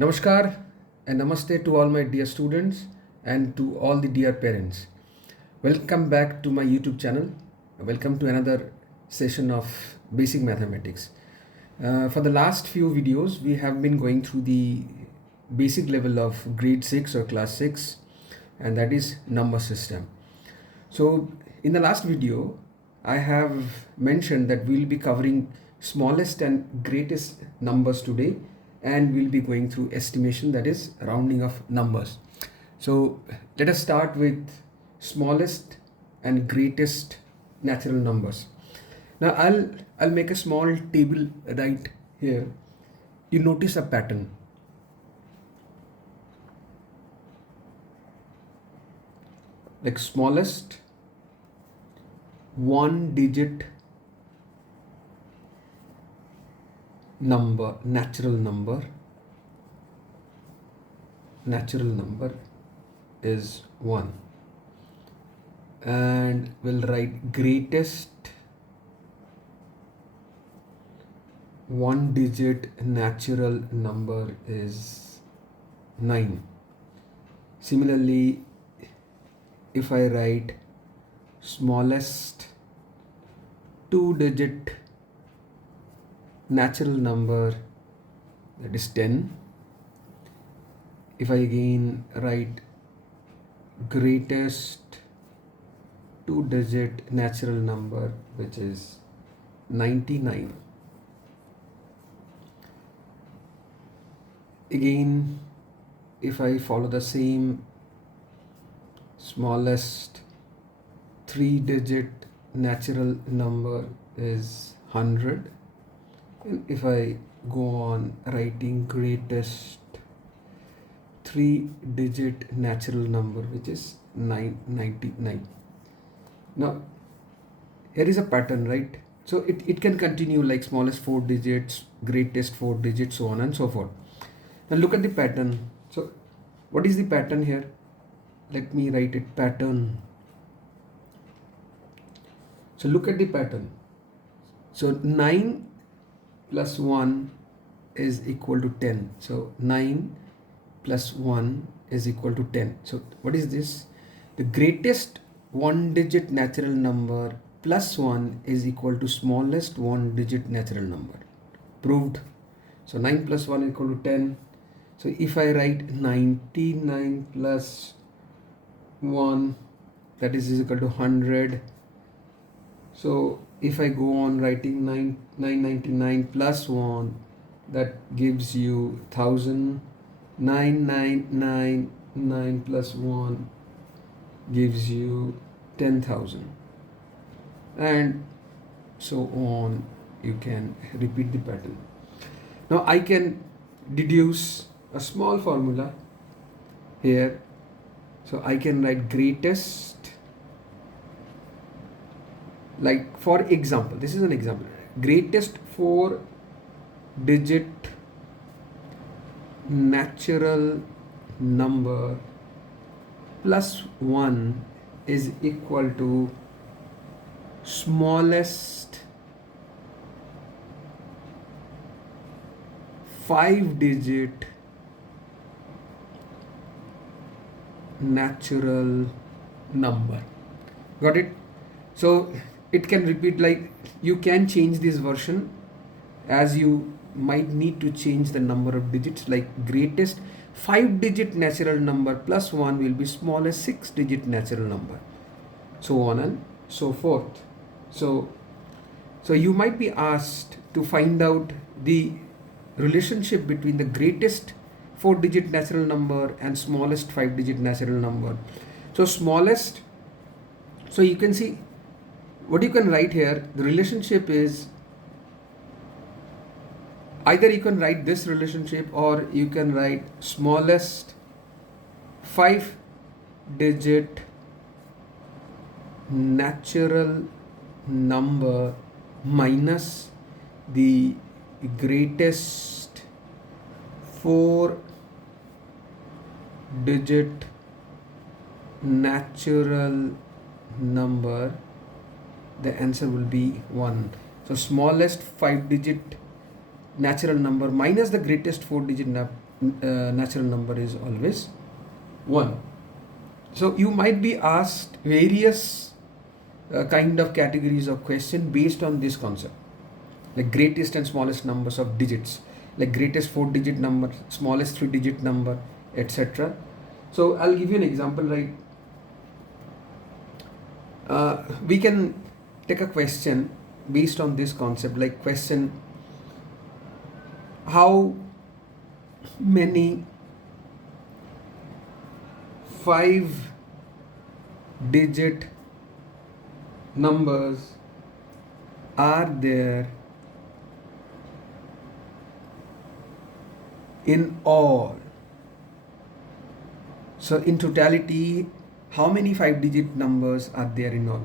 Namaskar and namaste to all my dear students and to all the dear parents. Welcome back to my YouTube channel. Welcome to another session of basic mathematics. For the last few videos, we have been going through the basic level of grade 6 or class 6, and that is number system. So in the last video, I have mentioned that we'll be covering smallest and greatest numbers today, and we'll be going through estimation, that is rounding of numbers. So let us start with smallest and greatest natural numbers. Now I'll make a small table right here. You notice a pattern. Like smallest one digit number, natural number is 1, and we'll write greatest one digit natural number is 9. Similarly, if I write smallest two digit natural number, that is 10. If I again write greatest two digit natural number, which is 99. Again, if I follow the same, smallest three digit natural number is 100. And if I go on writing greatest three digit natural number, which is 999. Now here is a pattern, right? So it can continue like smallest 4 digits, greatest 4 digits, so on and so forth. Now look at the pattern. So what is the pattern here? Let me write it, pattern. So look at the pattern. So 9 plus 1 is equal to 10. So 9 plus 1 is equal to 10. So what is this? The greatest one digit natural number plus 1 is equal to smallest one digit natural number. Proved. So 9 plus 1 is equal to 10. So if I write 99 plus 1, that is equal to 100. So if I go on writing 999 plus 1, that gives you 1000. 9999 plus 1 gives you 10,000, and so on. You can repeat the pattern. Now I can deduce a small formula here. So I can write greatest, like for example, this is an example, greatest 4 digit natural number plus 1 is equal to smallest 5 digit natural number. Got it? So it can repeat, like you can change this version as you might need to change the number of digits, like greatest 5 digit natural number plus 1 will be smallest 6 digit natural number, so on and so forth. So you might be asked to find out the relationship between the greatest 4 digit natural number and smallest 5 digit natural number. So smallest, so you can see what you can write here. The relationship is, either you can write this relationship or you can write smallest 5 digit natural number minus the greatest 4 digit natural number. The answer will be 1. So smallest 5 digit natural number minus the greatest 4-digit natural number is always 1. So you might be asked various kind of categories of question based on this concept, like greatest and smallest numbers of digits, like greatest 4-digit number, smallest 3-digit number, etc. So I'll give you an example, right? We can take a question based on this concept, like question, how many 5-digit numbers are there in all? So in totality, how many 5-digit numbers are there in all?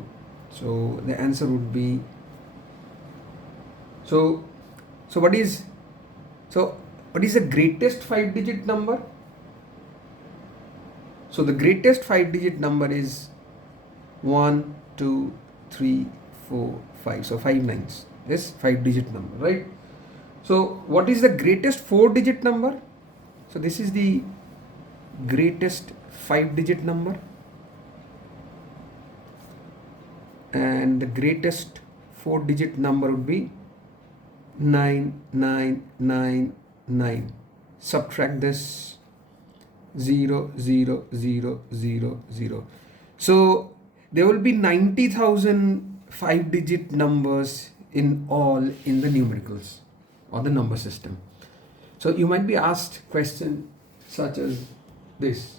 So the answer would be, so what is the greatest 5-digit number? So the greatest 5-digit number is 1, 2, 3, 4, 5. So 5 nines. This 5-digit number, right? So what is the greatest 4-digit number? So this is the greatest 5-digit number, and the greatest 4-digit number would be 9999. Subtract this 0, 0, 0, 0, 0. So there will be 90,000 5-digit numbers in all in the numericals or the number system. So you might be asked question such as this.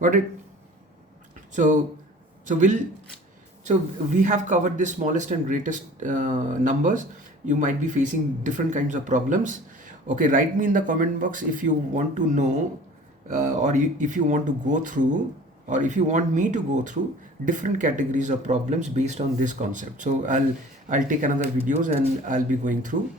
Got it? So we have covered the smallest and greatest numbers. You might be facing different kinds of problems. Okay, write me in the comment box if you want to know if you want to go through, or if you want me to go through different categories of problems based on this concept. So I'll take another videos and I'll be going through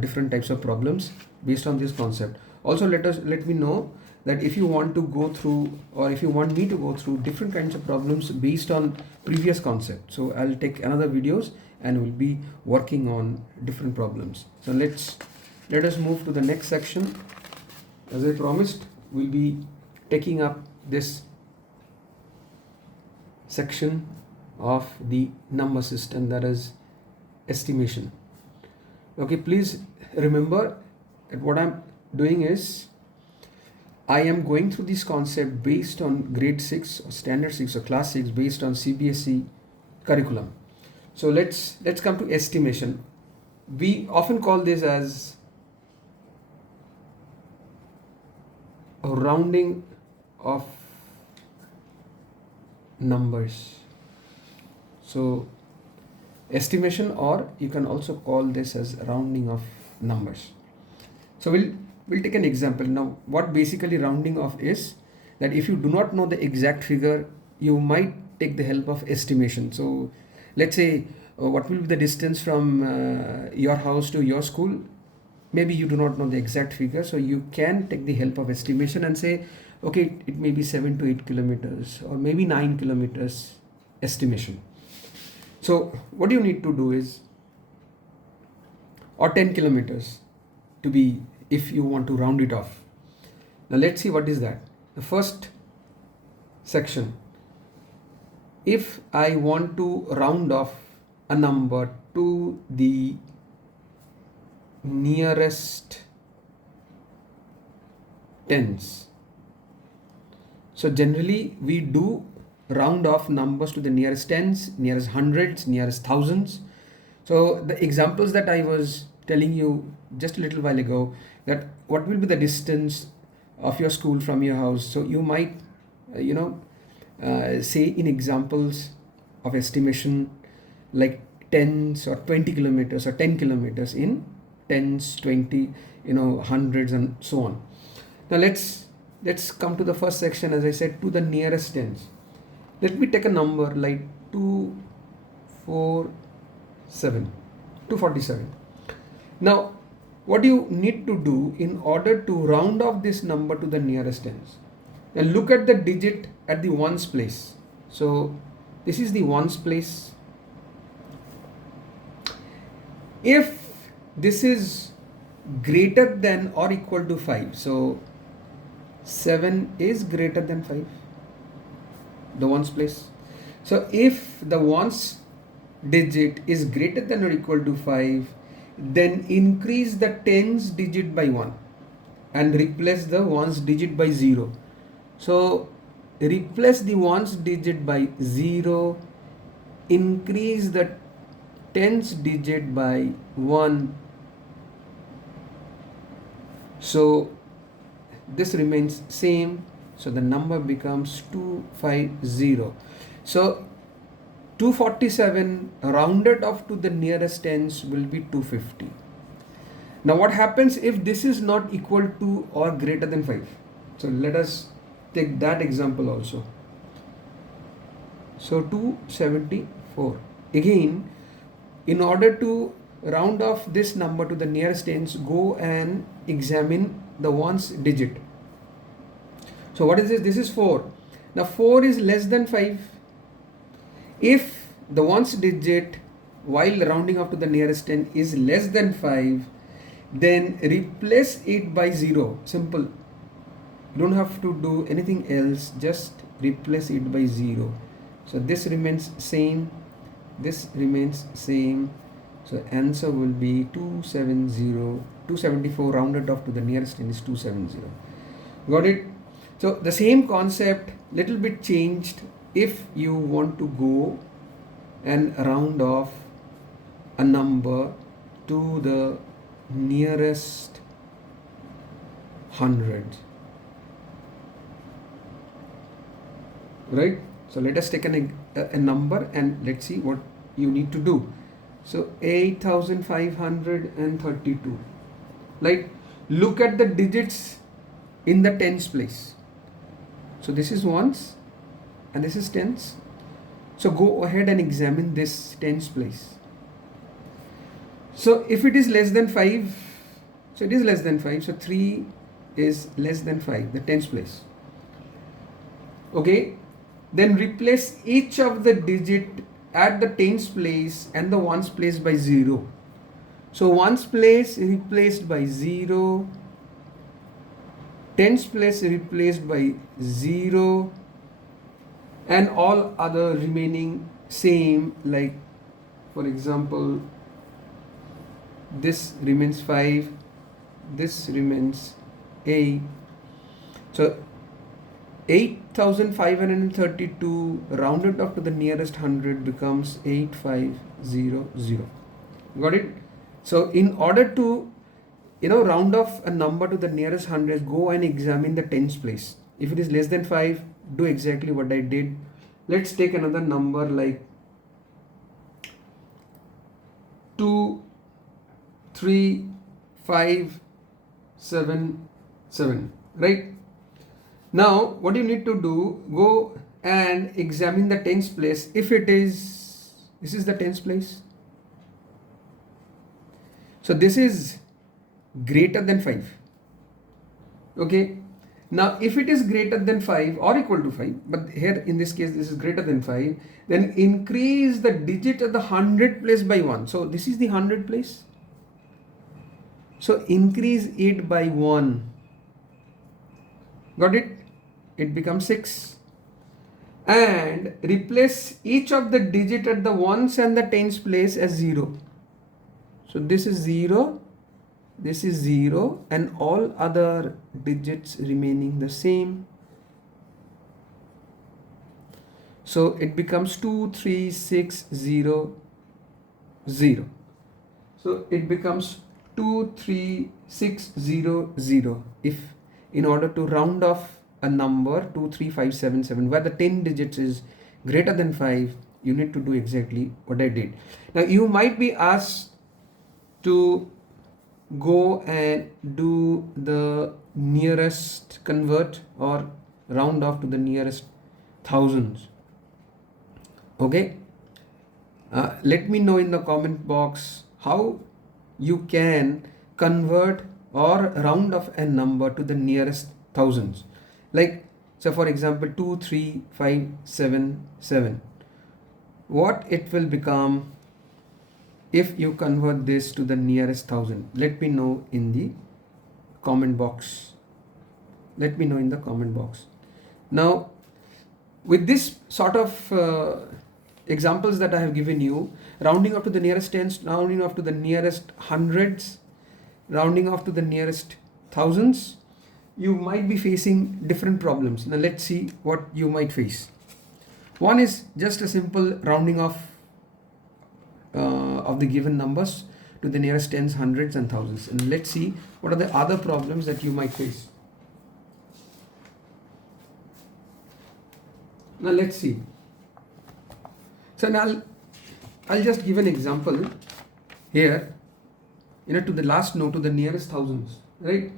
different types of problems based on this concept. Also let me know that if you want to go through, or if you want me to go through different kinds of problems based on previous concept. So I'll take another videos and we'll be working on different problems. So let us move to the next section. As I promised, we'll be taking up this section of the number system, that is estimation. Okay, please remember that what I'm doing is I am going through this concept based on grade 6 or standard 6 or class 6 based on CBSE curriculum. So let's come to estimation. We often call this as a rounding of numbers. So estimation, or you can also call this as rounding of numbers. So we'll take an example. Now what basically rounding off is that if you do not know the exact figure, you might take the help of estimation. So let's say what will be the distance from your house to your school. Maybe you do not know the exact figure, so you can take the help of estimation and say, okay, it may be 7 to 8 kilometers or maybe 9 kilometers estimation. So what you need to do is, or 10 kilometers to be, if you want to round it off. Now let's see what is that. The first section, if I want to round off a number to the nearest tens. So generally we do round off numbers to the nearest tens, nearest hundreds, nearest thousands. So the examples that I was telling you just a little while ago, that what will be the distance of your school from your house. So you might say in examples of estimation like tens or 20 kilometers or 10 kilometers in tens, 20, hundreds and so on. Now let's come to the first section, as I said, to the nearest tens. Let me take a number like 247. Now what you need to do in order to round off this number to the nearest tens, and look at the digit at the ones place. So this is the ones place. If this is greater than or equal to 5. So 7 is greater than 5, the ones place. So if the ones digit is greater than or equal to 5, then increase the tens digit by 1 and replace the ones digit by 0. So replace the ones digit by 0, increase the tens digit by 1. So this remains same, so the number becomes 250. So 247 rounded off to the nearest tens will be 250. Now what happens if this is not equal to or greater than 5? So let us take that example also. So 274. Again, in order to round off this number to the nearest tens, go and examine the ones digit. So what is this? This is 4. Now 4 is less than 5. If the ones digit while rounding up to the nearest 10 is less than 5, then replace it by 0. Simple. You don't have to do anything else, just replace it by 0. So this remains same, this remains same. So answer will be 274 rounded off to the nearest 10 is 270. Got it? So the same concept, little bit changed. If you want to go and round off a number to the nearest 100, right? So let us take a number and let's see what you need to do. So 8532. Like, look at the digits in the tens place. So this is ones and this is tens. So go ahead and examine this tens place. So if it is less than 5, so it is less than 5. So 3 is less than 5, the tens place. Okay. Then replace each of the digit at the tens place and the ones place by 0. So ones place replaced by 0, tens place replaced by 0, and all other remaining same, like for example this remains 5, this remains 8. So 8532 rounded off to the nearest 100 becomes 8500. Got it? So in order to round off a number to the nearest 100, go and examine the tens place. If it is less than 5, do exactly what I did. Let's take another number like 23577, right? Now what you need to do, go and examine the tens place. If it is, this is the tens place, so this is greater than 5. Okay. Now if it is greater than 5 or equal to 5, but here in this case this is greater than 5, then increase the digit at the 100 place by 1. So this is the 100 place. So increase it by 1. Got it? It becomes 6. And replace each of the digit at the ones and the tens place as 0. So this is 0, this is 0, and all other digits remaining the same. So it becomes 23600. So it becomes 23600 if in order to round off a number 23577 where the 10 digits is greater than 5, you need to do exactly what I did. Now you might be asked to go and do the nearest convert or round off to the nearest thousands. Okay, let me know in the comment box how you can convert or round off a number to the nearest thousands. Like, so for example 23577, what it will become if you convert this to the nearest 1000? Let me know in the comment box. Let me know in the comment box. Now, with this sort of examples that I have given you, rounding off to the nearest tens, rounding off to the nearest hundreds, rounding off to the nearest thousands, you might be facing different problems. Now let's see what you might face. One is just a simple rounding off of the given numbers to the nearest tens, hundreds and thousands. And let's see what are the other problems that you might face. Now let's see. So now I'll just give an example here, to the last note, to the nearest thousands, right?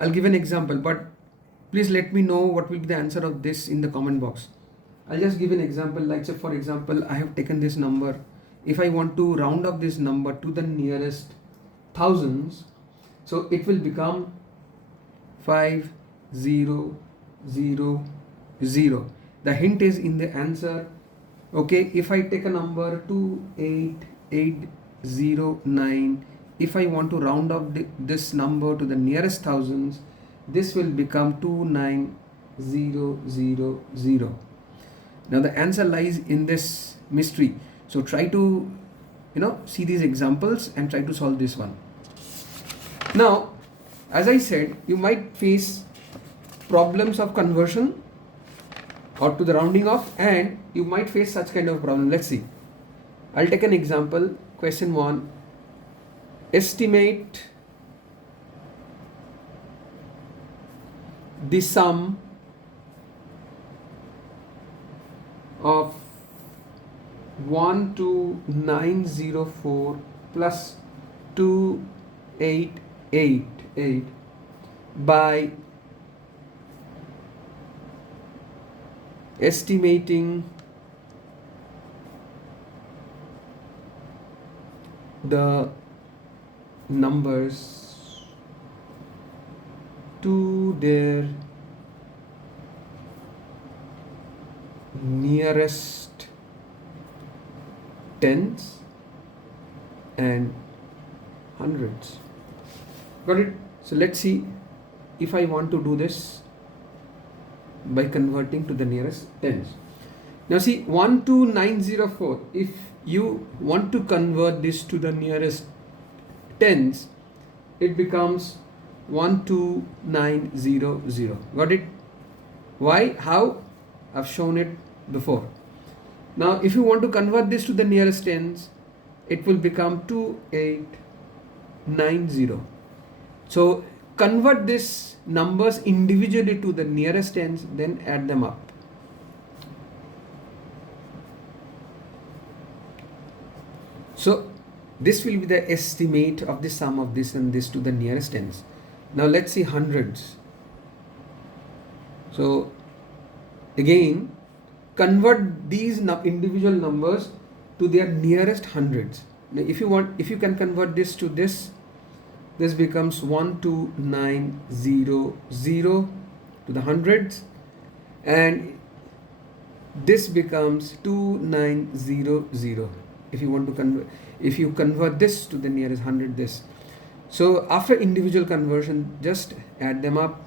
I'll give an example, but please let me know what will be the answer of this in the comment box. I'll just give an example, like say for example, I have taken this number. If I want to round up this number to the nearest thousands, so it will become 5000. The hint is in the answer. Okay, if I take a number 28809, if I want to round up this number to the nearest thousands, this will become 29000. Now the answer lies in this mystery. So try to see these examples and try to solve this one. Now, as I said, you might face problems of conversion or to the rounding off, and you might face such kind of problem. Let's see. I'll take an example. Question 1. Estimate the sum of 12904 plus 2888 by estimating the numbers to their nearest tens and hundreds. Got it? So let's see if I want to do this by converting to the nearest tens. Now see, 12904, if you want to convert this to the nearest tens, it becomes 12900. Got it? Why? How? I've shown it before. Now if you want to convert this to the nearest tens, it will become 2890. So convert these numbers individually to the nearest tens, then add them up. So this will be the estimate of the sum of this and this to the nearest tens. Now let's see hundreds. So again, convert these individual numbers to their nearest hundreds. Now if you can convert this to this becomes 12900 to the hundreds, and this becomes 2900. If you want to convert this to the nearest hundred, this. So after individual conversion, just add them up.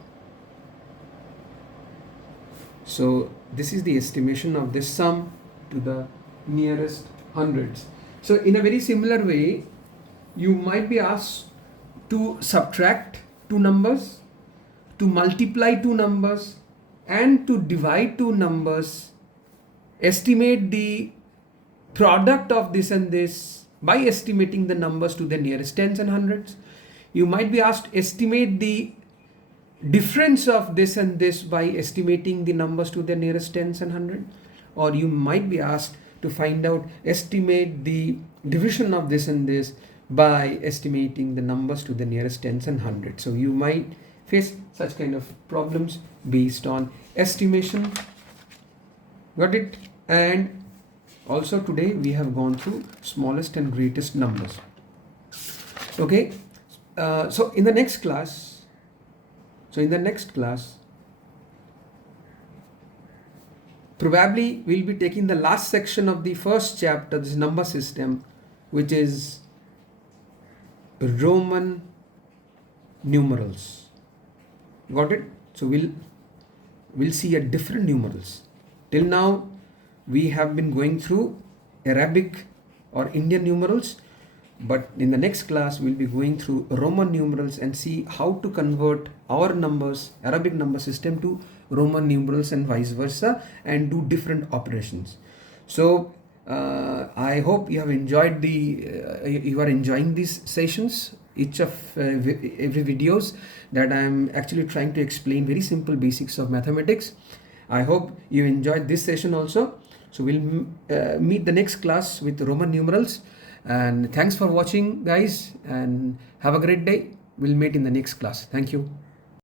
So this is the estimation of this sum to the nearest hundreds. So in a very similar way, you might be asked to subtract two numbers, to multiply two numbers, and to divide two numbers, estimate the product of this and this by estimating the numbers to the nearest tens and hundreds. You might be asked estimate the difference of this and this by estimating the numbers to the nearest tens and hundred, or you might be asked to find out estimate the division of this and this by estimating the numbers to the nearest tens and hundreds. So you might face such kind of problems based on estimation. Got it? And also today we have gone through smallest and greatest numbers. Okay, so in the next class, probably we'll be taking the last section of the first chapter, this number system, which is Roman numerals. Got it? So we'll see a different numerals. Till now we have been going through Arabic or Indian numerals, but in the next class we'll be going through Roman numerals and see how to convert our numbers, Arabic number system, to Roman numerals and vice versa, and do different operations. So I hope you have enjoyed you are enjoying these sessions. Each of every videos that I am actually trying to explain very simple basics of mathematics. I hope you enjoyed this session also. So we'll meet the next class with Roman numerals. And thanks for watching, guys, and have a great day. We'll meet in the next class. Thank you.